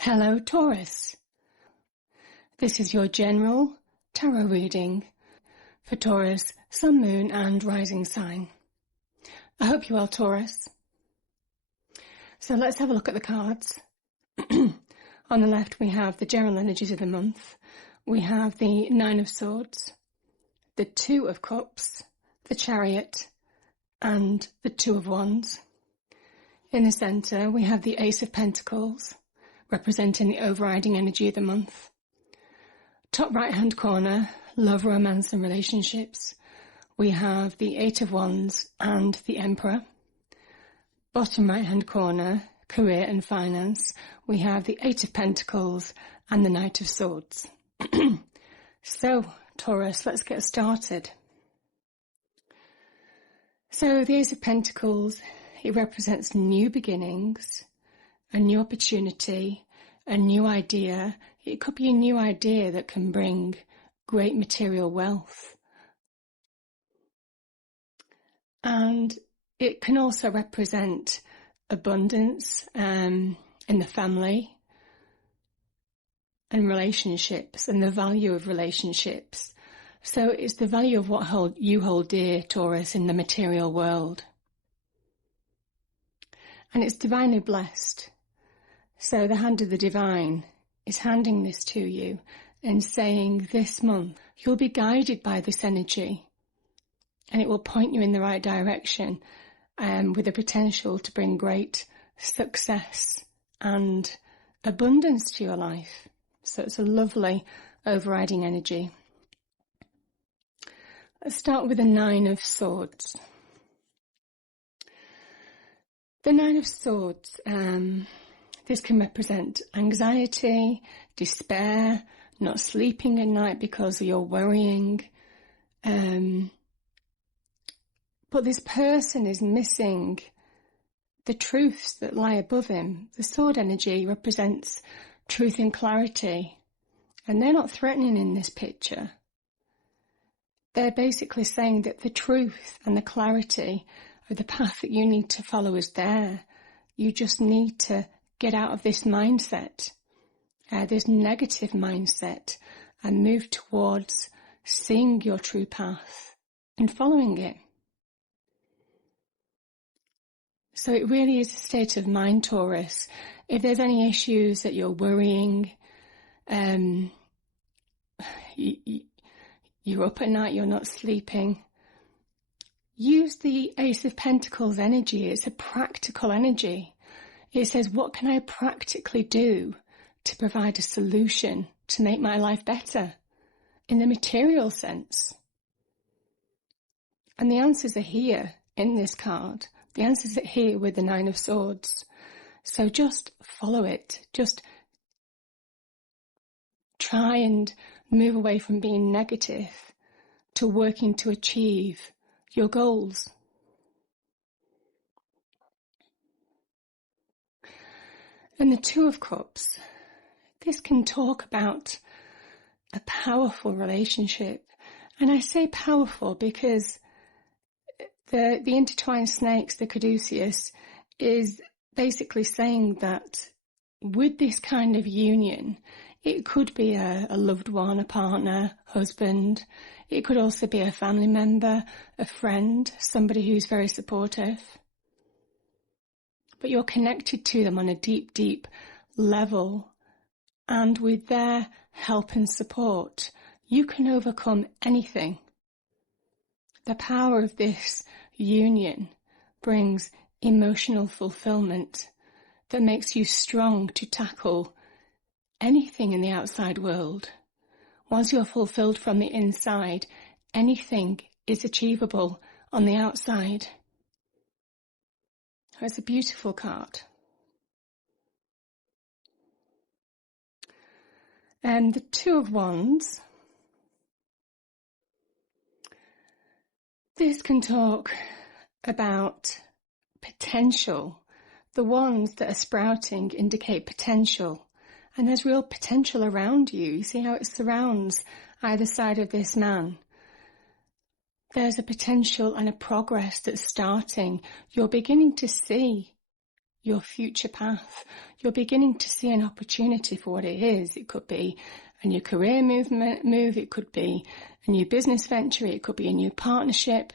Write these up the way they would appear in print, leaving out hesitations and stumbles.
Hello Taurus, this is your general tarot reading for Taurus, Sun, Moon and Rising sign. I hope you're well, Taurus. So let's have a look at the cards. On the left we have the general energies of the month. We have the Nine of Swords, the Two of Cups, the Chariot and the Two of Wands. In the centre we have the Ace of Pentacles, representing the overriding energy of the month. Top right hand corner, love, romance and relationships. We have the Eight of Wands and the Emperor. Bottom right hand corner, career and finance. We have the Eight of Pentacles and the Knight of Swords. So, Taurus, let's get started. So the Ace of Pentacles, it represents new beginnings, a new opportunity, a new idea. It could be a new idea that can bring great material wealth. And it can also represent abundance in the family and relationships and the value of relationships. So it's the value of what you hold dear, Taurus, in the material world. And it's divinely blessed. So the hand of the divine is handing this to you and saying this month you'll be guided by this energy and it will point you in the right direction with the potential to bring great success and abundance to your life. So it's a lovely overriding energy. Let's start with the Nine of Swords. The Nine of Swords, this can represent anxiety, despair, not sleeping at night because you're worrying. But this person is missing the truths that lie above him. The sword energy represents truth and clarity. And they're not threatening in this picture. They're basically saying that the truth and the clarity of the path that you need to follow is there. You just need to get out of this mindset, this negative mindset, and move towards seeing your true path and following it. So it really is a state of mind, Taurus. If there's any issues that you're worrying, you're up at night, you're not sleeping, use the Ace of Pentacles energy. It's a practical energy. It says, what can I practically do to provide a solution to make my life better in the material sense? And the answers are here in this card. The answers are here with the Nine of Swords. So just follow it. Just try and move away from being negative to working to achieve your goals. And the Two of Cups, this can talk about a powerful relationship. And I say powerful because the intertwined snakes, the caduceus, is basically saying that with this kind of union, it could be a loved one, a partner, husband. It could also be a family member, a friend, somebody who's very supportive. But you're connected to them on a deep, deep level. And with their help and support, you can overcome anything. The power of this union brings emotional fulfillment that makes you strong to tackle anything in the outside world. Once you're fulfilled from the inside, anything is achievable on the outside. It's a beautiful card. And the Two of Wands, this can talk about potential. The wands that are sprouting indicate potential. And there's real potential around you. You see how it surrounds either side of this man. There's a potential and a progress that's starting. You're beginning to see your future path. You're beginning to see an opportunity for what it is. It could be a new career move, it could be a new business venture, it could be a new partnership.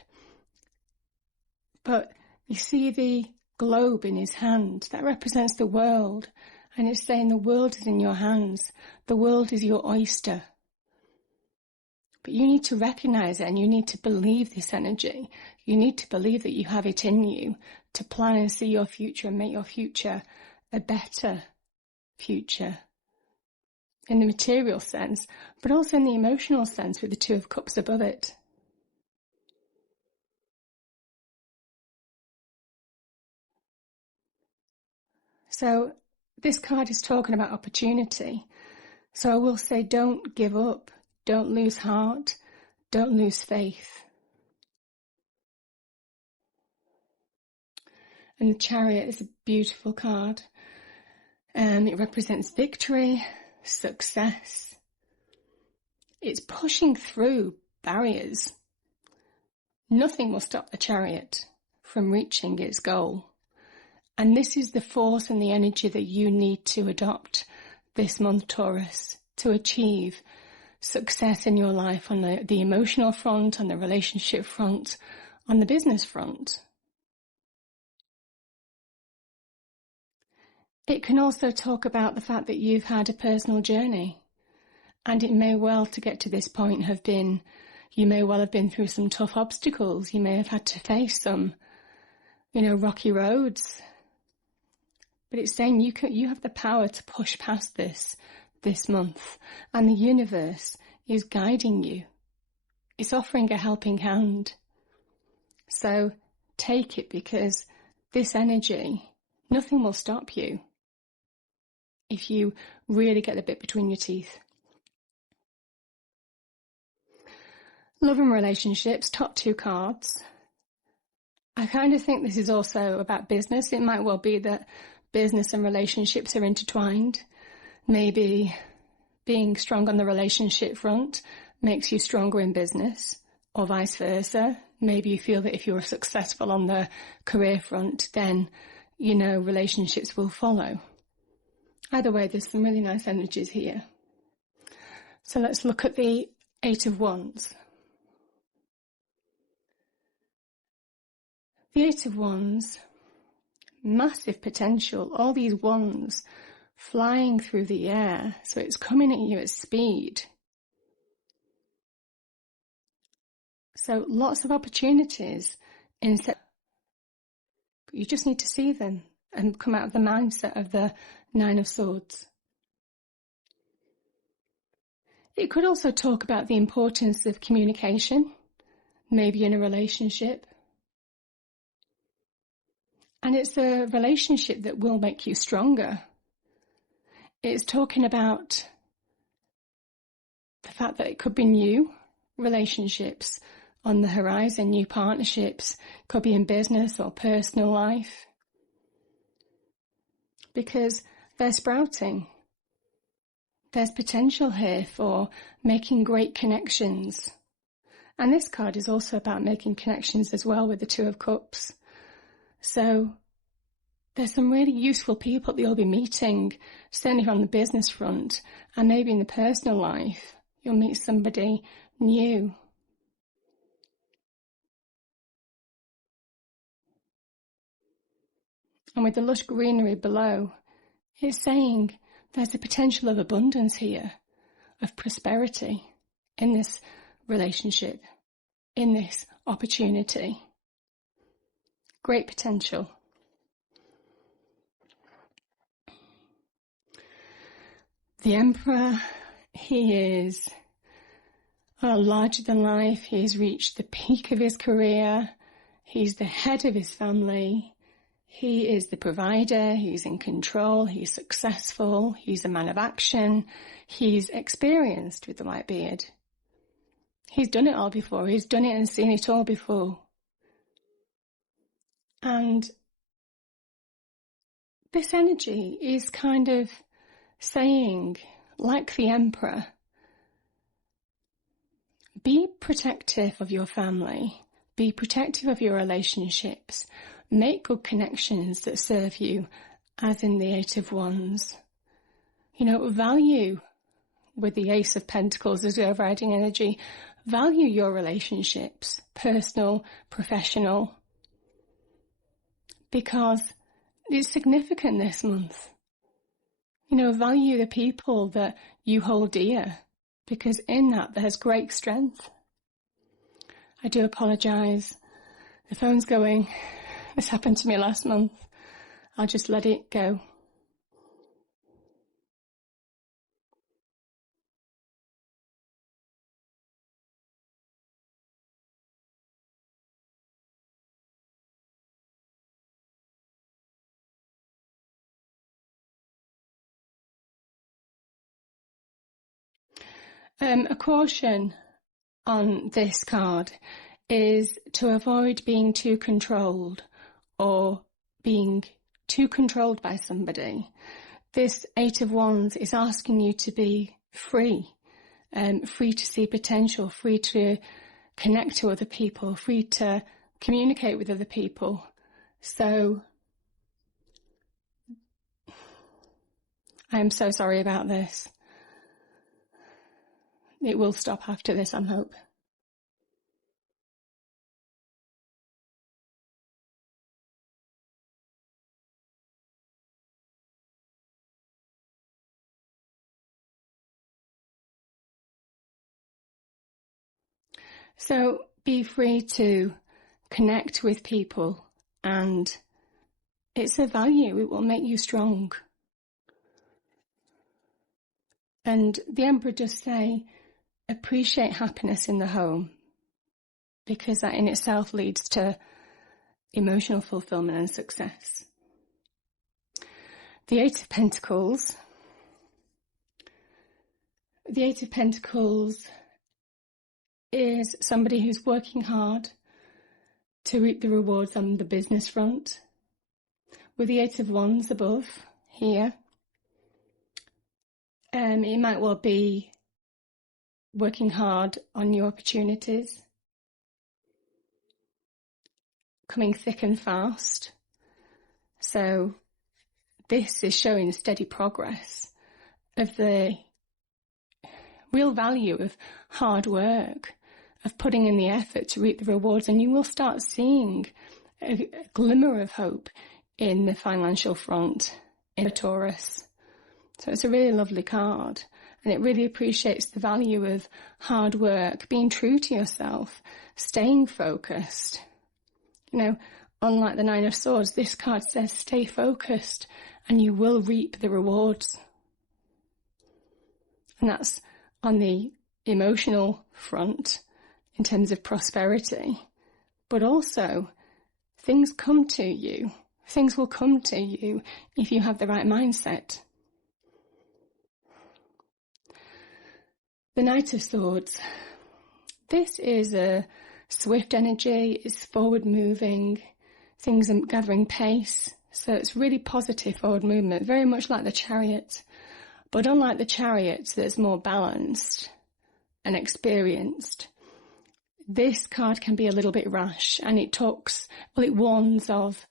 But you see the globe in his hand, that represents the world, and it's saying the world is in your hands. The world is your oyster. But you need to recognize it, and you need to believe this energy. You need to believe that you have it in you to plan and see your future and make your future a better future in the material sense, but also in the emotional sense with the Two of Cups above it. So this card is talking about opportunity. So I will say, don't give up, don't lose heart, don't lose faith. And the Chariot is a beautiful card. It represents victory, success. It's pushing through barriers. Nothing will stop the Chariot from reaching its goal. And this is the force and the energy that you need to adopt this month, Taurus, to achieve success in your life on the emotional front, on the relationship front, on the business front. It can also talk about the fact that you've had a personal journey, and it may well, to get to this point, you may well have been through some tough obstacles. You may have had to face some, rocky roads. But it's saying you have the power to push past this month, and the universe is guiding you. It's offering a helping hand. So take it, because this energy, nothing will stop you if you really get the bit between your teeth. Love and relationships, top two cards. I kind of think this is also about business. It might well be that business and relationships are intertwined. Maybe being strong on the relationship front makes you stronger in business, or vice versa. Maybe you feel that if you're successful on the career front, then, relationships will follow. Either way, there's some really nice energies here. So let's look at the Eight of Wands. The Eight of Wands, massive potential, all these wands flying through the air, so it's coming at you at speed. So lots of opportunities, but you just need to see them and come out of the mindset of the Nine of Swords. It could also talk about the importance of communication, maybe in a relationship. And it's a relationship that will make you stronger. It's talking about the fact that it could be new relationships on the horizon, new partnerships, could be in business or personal life, because they're sprouting. There's potential here for making great connections. And this card is also about making connections as well with the Two of Cups. So there's some really useful people that you'll be meeting, certainly on the business front, and maybe in the personal life, you'll meet somebody new. And with the lush greenery below, it's saying there's a potential of abundance here, of prosperity in this relationship, in this opportunity. Great potential. The Emperor, he is larger than life. He has reached the peak of his career. He's the head of his family. He is the provider. He's in control. He's successful. He's a man of action. He's experienced with the white beard. He's done it all before. He's done it and seen it all before. And this energy is kind of saying, like the Emperor, be protective of your family, be protective of your relationships, make good connections that serve you, as in the Eight of Wands. Value, with the Ace of Pentacles as the overriding energy, value your relationships, personal, professional, because it's significant this month. Value the people that you hold dear, because in that there's great strength. I do apologise. The phone's going. This happened to me last month. I'll just let it go. A caution on this card is to avoid being too controlled or being too controlled by somebody. This Eight of Wands is asking you to be free, free to see potential, free to connect to other people, free to communicate with other people. So I am so sorry about this. It will stop after this, I hope. So be free to connect with people, and it's a value. It will make you strong. And the Emperor does say, appreciate happiness in the home, because that in itself leads to emotional fulfillment and success. The Eight of Pentacles. The Eight of Pentacles is somebody who's working hard to reap the rewards on the business front. With the Eight of Wands above here, it might well be working hard on new opportunities, coming thick and fast. So this is showing steady progress of the real value of hard work, of putting in the effort to reap the rewards, and you will start seeing a glimmer of hope in the financial front in Taurus. So it's a really lovely card, and it really appreciates the value of hard work, being true to yourself, staying focused. Unlike the Nine of Swords, this card says stay focused and you will reap the rewards. And that's on the emotional front in terms of prosperity, but also things come to you. Things will come to you if you have the right mindset. The Knight of Swords. This is a swift energy. It's forward moving. Things are gathering pace. So it's really positive forward movement, very much like the Chariot. But unlike the Chariot that's more balanced and experienced, this card can be a little bit rash, and it warns of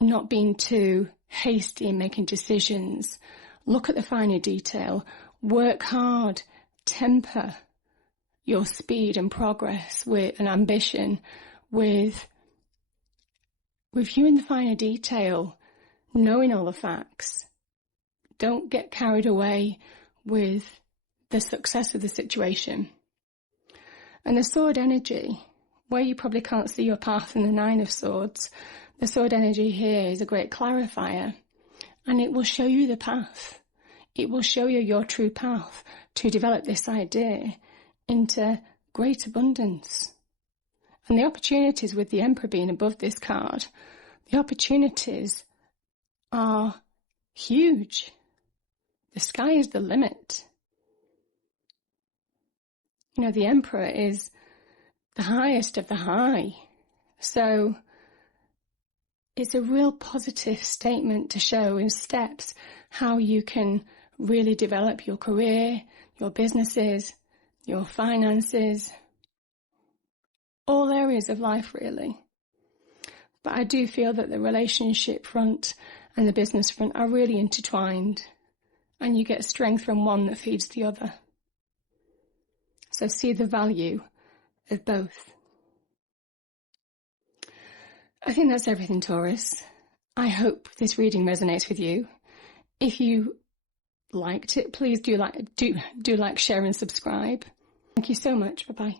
not being too hasty in making decisions. Look at the finer detail. Work hard. Temper your speed and progress with an ambition, with reviewing the finer detail, knowing all the facts. Don't get carried away with the success of the situation. And the sword energy, where you probably can't see your path in the Nine of Swords, the sword energy here is a great clarifier, and it will show you the path. It will show you your true path to develop this idea into great abundance. And the opportunities, with the Emperor being above this card, the opportunities are huge. The sky is the limit. The Emperor is the highest of the high. So it's a real positive statement to show in steps how you can really develop your career, your businesses, your finances, all areas of life really. But I do feel that the relationship front and the business front are really intertwined, and you get strength from one that feeds the other. So see the value of both. I think that's everything, Taurus. I hope this reading resonates with you. If you liked it, please do like, share and subscribe. Thank you so much. Bye-bye.